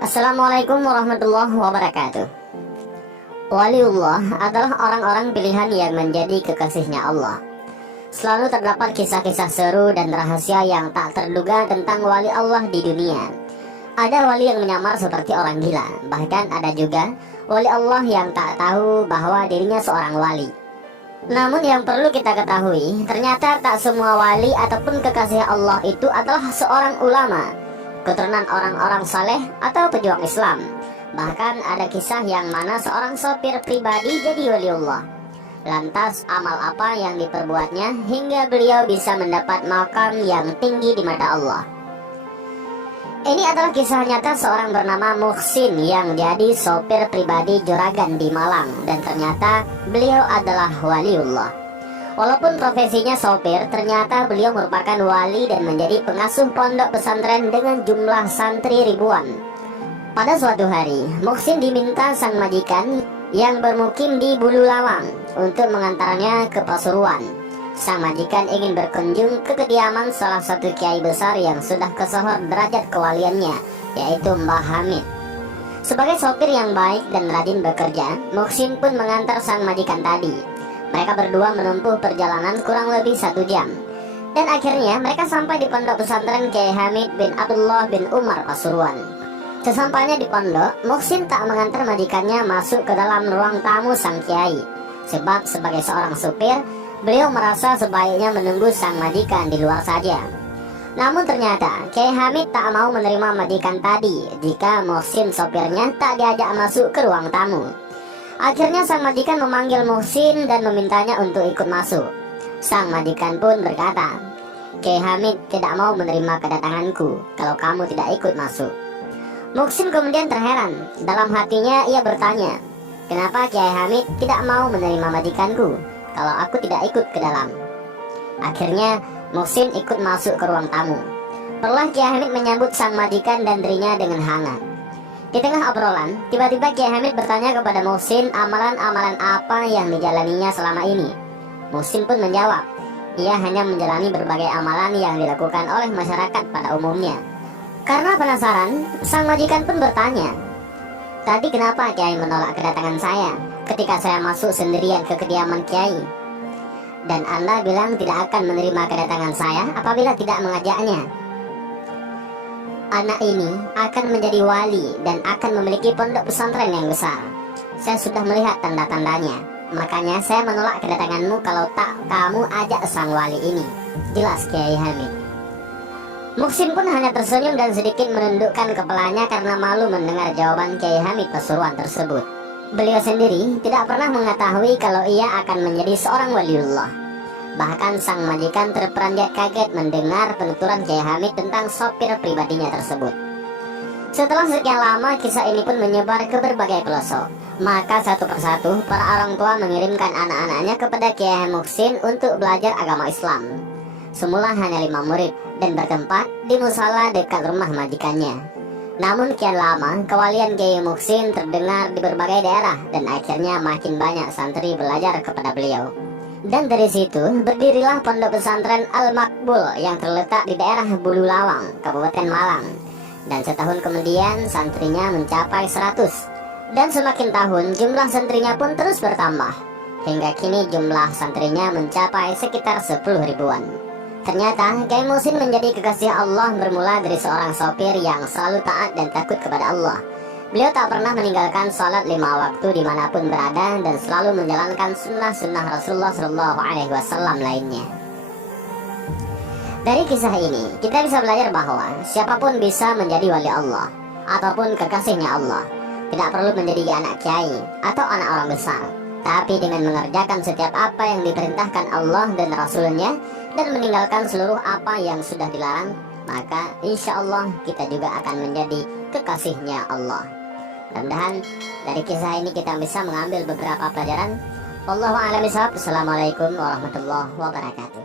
Assalamualaikum warahmatullahi wabarakatuh. Waliullah adalah orang-orang pilihan yang menjadi kekasihnya Allah. Selalu terdapat kisah-kisah seru dan rahasia yang tak terduga tentang wali Allah di dunia. Ada wali yang menyamar seperti orang gila. Bahkan ada juga wali Allah yang tak tahu bahwa dirinya seorang wali. Namun yang perlu kita ketahui, ternyata tak semua wali ataupun kekasih Allah itu adalah seorang ulama, keturunan orang-orang saleh atau pejuang Islam. Bahkan ada kisah yang mana seorang sopir pribadi jadi waliullah. Lantas amal apa yang diperbuatnya hingga beliau bisa mendapat makam yang tinggi di mata Allah? Ini adalah kisah nyata seorang bernama Muhsin yang jadi sopir pribadi juragan di Malang. Dan ternyata beliau adalah waliullah. Walaupun profesinya sopir, ternyata beliau merupakan wali dan menjadi pengasuh pondok pesantren dengan jumlah santri ribuan. Pada suatu hari, Muhsin diminta sang majikan yang bermukim di Bulu Lawang untuk mengantarnya ke Pasuruan. Sang majikan ingin berkunjung ke kediaman salah satu kiai besar yang sudah kesohor derajat kewaliannya, yaitu Mbah Hamid. Sebagai sopir yang baik dan rajin bekerja, Muhsin pun mengantar sang majikan tadi. Mereka berdua menempuh perjalanan kurang lebih 1 jam. Dan akhirnya mereka sampai di pondok pesantren Kiai Hamid bin Abdullah bin Umar Pasuruan. Sesampainya di pondok, Muhsin tak mengantar majikannya masuk ke dalam ruang tamu sang kiai. Sebab sebagai seorang supir, beliau merasa sebaiknya menunggu sang majikan di luar saja. Namun ternyata Kiai Hamid tak mau menerima majikan tadi jika Muhsin sopirnya tak diajak masuk ke ruang tamu. Akhirnya sang majikan memanggil Muhsin dan memintanya untuk ikut masuk. Sang majikan pun berkata, "Kiai Hamid tidak mau menerima kedatanganku kalau kamu tidak ikut masuk." Muhsin kemudian terheran. Dalam hatinya ia bertanya, "Kenapa Kiai Hamid tidak mau menerima majikanku kalau aku tidak ikut ke dalam?" Akhirnya Muhsin ikut masuk ke ruang tamu. Perlah Kiai Hamid menyambut sang majikan dan dirinya dengan hangat. Di tengah obrolan, tiba-tiba Kiai Hamid bertanya kepada Muhsin amalan-amalan apa yang dijalaninya selama ini. Muhsin pun menjawab, ia hanya menjalani berbagai amalan yang dilakukan oleh masyarakat pada umumnya. Karena penasaran, sang majikan pun bertanya, "Tadi kenapa Kiai menolak kedatangan saya ketika saya masuk sendirian ke kediaman Kiai? Dan Anda bilang tidak akan menerima kedatangan saya apabila tidak mengajaknya. Anak ini akan menjadi wali dan akan memiliki pondok pesantren yang besar. Saya sudah melihat tanda-tandanya. Makanya saya menolak kedatanganmu kalau tak kamu ajak sang wali ini," jelas Kiai Hamid. Muhsin pun hanya tersenyum dan sedikit menundukkan kepalanya karena malu mendengar jawaban Kiai Hamid Pasuruan tersebut. Beliau sendiri tidak pernah mengetahui kalau ia akan menjadi seorang waliullah. Bahkan sang majikan terperanjat kaget mendengar penuturan Kiai Hamid tentang sopir pribadinya tersebut. Setelah sekian lama, kisah ini pun menyebar ke berbagai pelosok. Maka satu persatu para orang tua mengirimkan anak-anaknya kepada Kiai Muhsin untuk belajar agama Islam. Semula hanya 5 murid dan bertempat di musala dekat rumah majikannya. Namun kian lama kewalian Kiai Muhsin terdengar di berbagai daerah dan akhirnya makin banyak santri belajar kepada beliau. Dan dari situ berdirilah pondok pesantren Al-Makbul yang terletak di daerah Bulu Lawang, Kabupaten Malang. Dan setahun kemudian santrinya mencapai 100. Dan semakin tahun jumlah santrinya pun terus bertambah. Hingga kini jumlah santrinya mencapai sekitar 10 ribuan. Ternyata Kiai Muhsin menjadi kekasih Allah bermula dari seorang sopir yang selalu taat dan takut kepada Allah. Beliau tak pernah meninggalkan salat 5 waktu dimanapun berada dan selalu menjalankan sunnah-sunnah Rasulullah SAW lainnya. Dari kisah ini kita bisa belajar bahwa siapapun bisa menjadi wali Allah ataupun kekasihnya Allah. Tidak perlu menjadi anak kiai atau anak orang besar, tapi dengan mengerjakan setiap apa yang diperintahkan Allah dan Rasulnya dan meninggalkan seluruh apa yang sudah dilarang, maka insya Allah kita juga akan menjadi kekasihnya Allah. Mudah-mudahan dari kisah ini kita bisa mengambil beberapa pelajaran. Wallahu a'lam bishawab. Assalamualaikum warahmatullahi wabarakatuh.